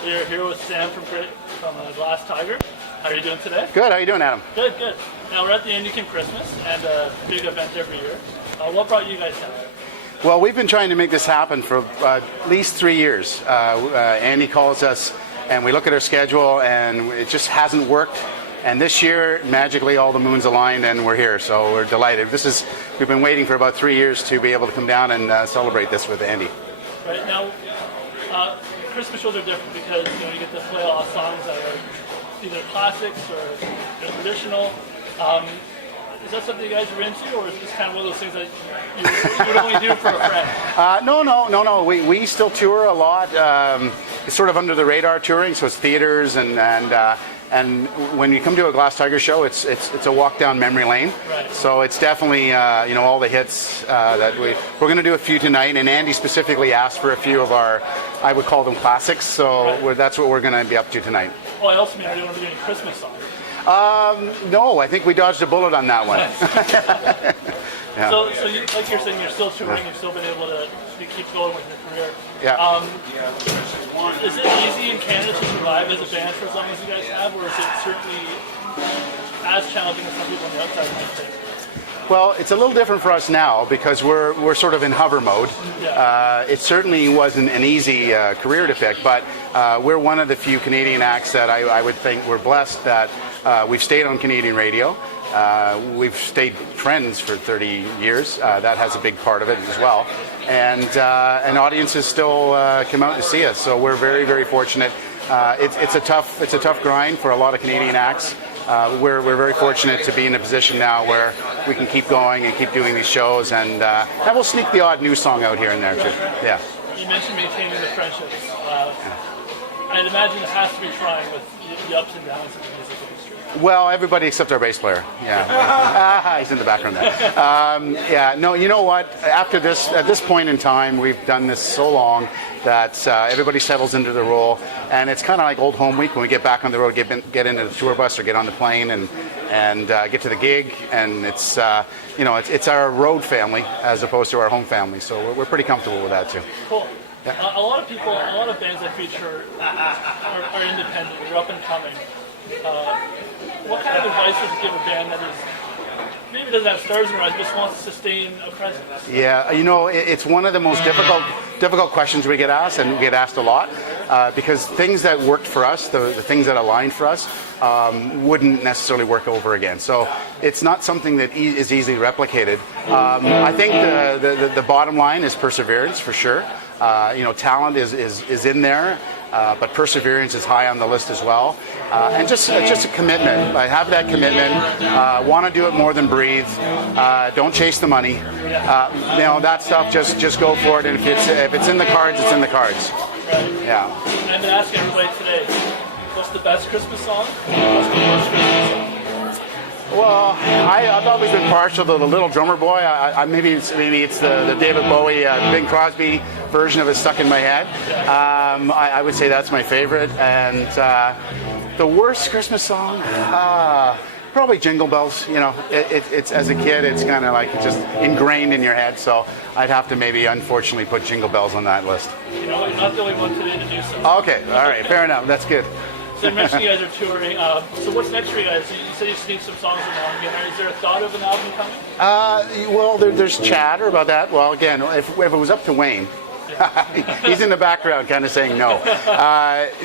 So you're here with Sam from Glass Tiger. How are you doing today? Good. How are you doing, Adam? Good, good. Now we're at the Andy King Christmas and a big event every year. What brought you guys down? Well, we've been trying to make this happen for at least 3 years. Andy calls us and we look at our schedule and it just hasn't worked. And this year, magically, all the moons aligned and we're here, so we're delighted. We've been waiting for about 3 years to be able to come down and celebrate this with Andy. Right now, Christmas shows are different because you get to play a lot of songs that are either classics or traditional. Is that something you guys are into, or is it just kind of one of those things that you would only do for a friend? No. We still tour a lot. It's sort of under the radar touring, so it's theaters and when you come to a Glass Tiger show, it's a walk down memory lane. Right. So it's definitely all the hits that we're going to do a few tonight. And Andy specifically asked for a few of our, I would call them classics. So right. That's what we're going to be up to tonight. Oh, I also mean, are you going to do any Christmas songs? No, I think we dodged a bullet on that one. Yeah. So like you're saying, you're still touring. You've still been able to keep going with your career. Yeah. Is it easy in Canada to survive as a band for as long as you guys have, or is it certainly as challenging as some people on the outside might think? Well, it's a little different for us now because we're sort of in hover mode. Yeah. It certainly wasn't an easy career to pick, but we're one of the few Canadian acts that I would think we're blessed that we've stayed on Canadian radio. We've stayed friends for 30 years. That has a big part of it as well. And audiences still come out to see us, so we're very, very fortunate. It's a tough grind for a lot of Canadian acts. We're very fortunate to be in a position now where we can keep going and keep doing these shows, and we'll sneak the odd new song out here and there too. Yeah. You mentioned maintaining the friendships. I'd imagine it has to be trying with the ups and downs of the music industry. Well, everybody except our bass player. Yeah, he's in the background there. No, you know what? At this point in time, we've done this so long that everybody settles into the role, and it's kind of like old home week when we get back on the road, get into the tour bus or get on the plane and get to the gig, and it's our road family as opposed to our home family. So we're pretty comfortable with that too. Cool. Yeah. A lot of bands I feature are independent. They're up and coming. What kind of advice would you give a band that is maybe doesn't have stars in their eyes, just wants to sustain a presence? Yeah, it's one of the most difficult questions we get asked, and we get asked a lot, because things that worked for us, the things that aligned for us, wouldn't necessarily work over again. So it's not something that is easily replicated. I think the bottom line is perseverance for sure. Talent is in there. But perseverance is high on the list as well, and just a commitment. Have that commitment. Want to do it more than breathe. Don't chase the money. That stuff. Just go for it. And if it's in the cards, it's in the cards. Right. Yeah. I'm going to ask everybody today, what's the best Christmas song? What's the worst Christmas song? Well, I've always been partial to the Little Drummer Boy. Maybe it's the David Bowie, Bing Crosby version of it stuck in my head. I would say that's my favorite. And the worst Christmas song, probably Jingle Bells. It's as a kid, it's kind of like just ingrained in your head. So I'd have to maybe, unfortunately, put Jingle Bells on that list. You're not the only one today to do so. Okay, all right, fair enough. That's good. So you mentioned you guys are touring. So what's next for you guys? You said you sneak some songs in now and again. Is there a thought of an album coming? Well, there's chatter about that. Well, again, if it was up to Wayne, he's in the background kind of saying no.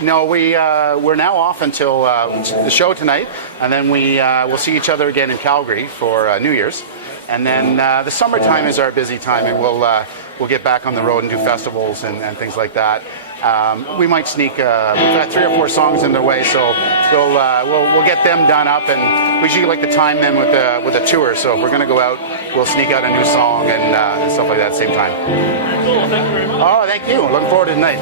No, we're now off until the show tonight, and then we'll see each other again in Calgary for New Year's. And then the summertime is our busy time, and we'll get back on the road and do festivals and things like that. We might sneak. We've got 3 or 4 songs in the way, so we'll get them done up, and we usually like to time them with a tour. So if we're going to go out, we'll sneak out a new song and stuff like that at the same time. Cool. Thank you very much. Oh, thank you. Looking forward to tonight.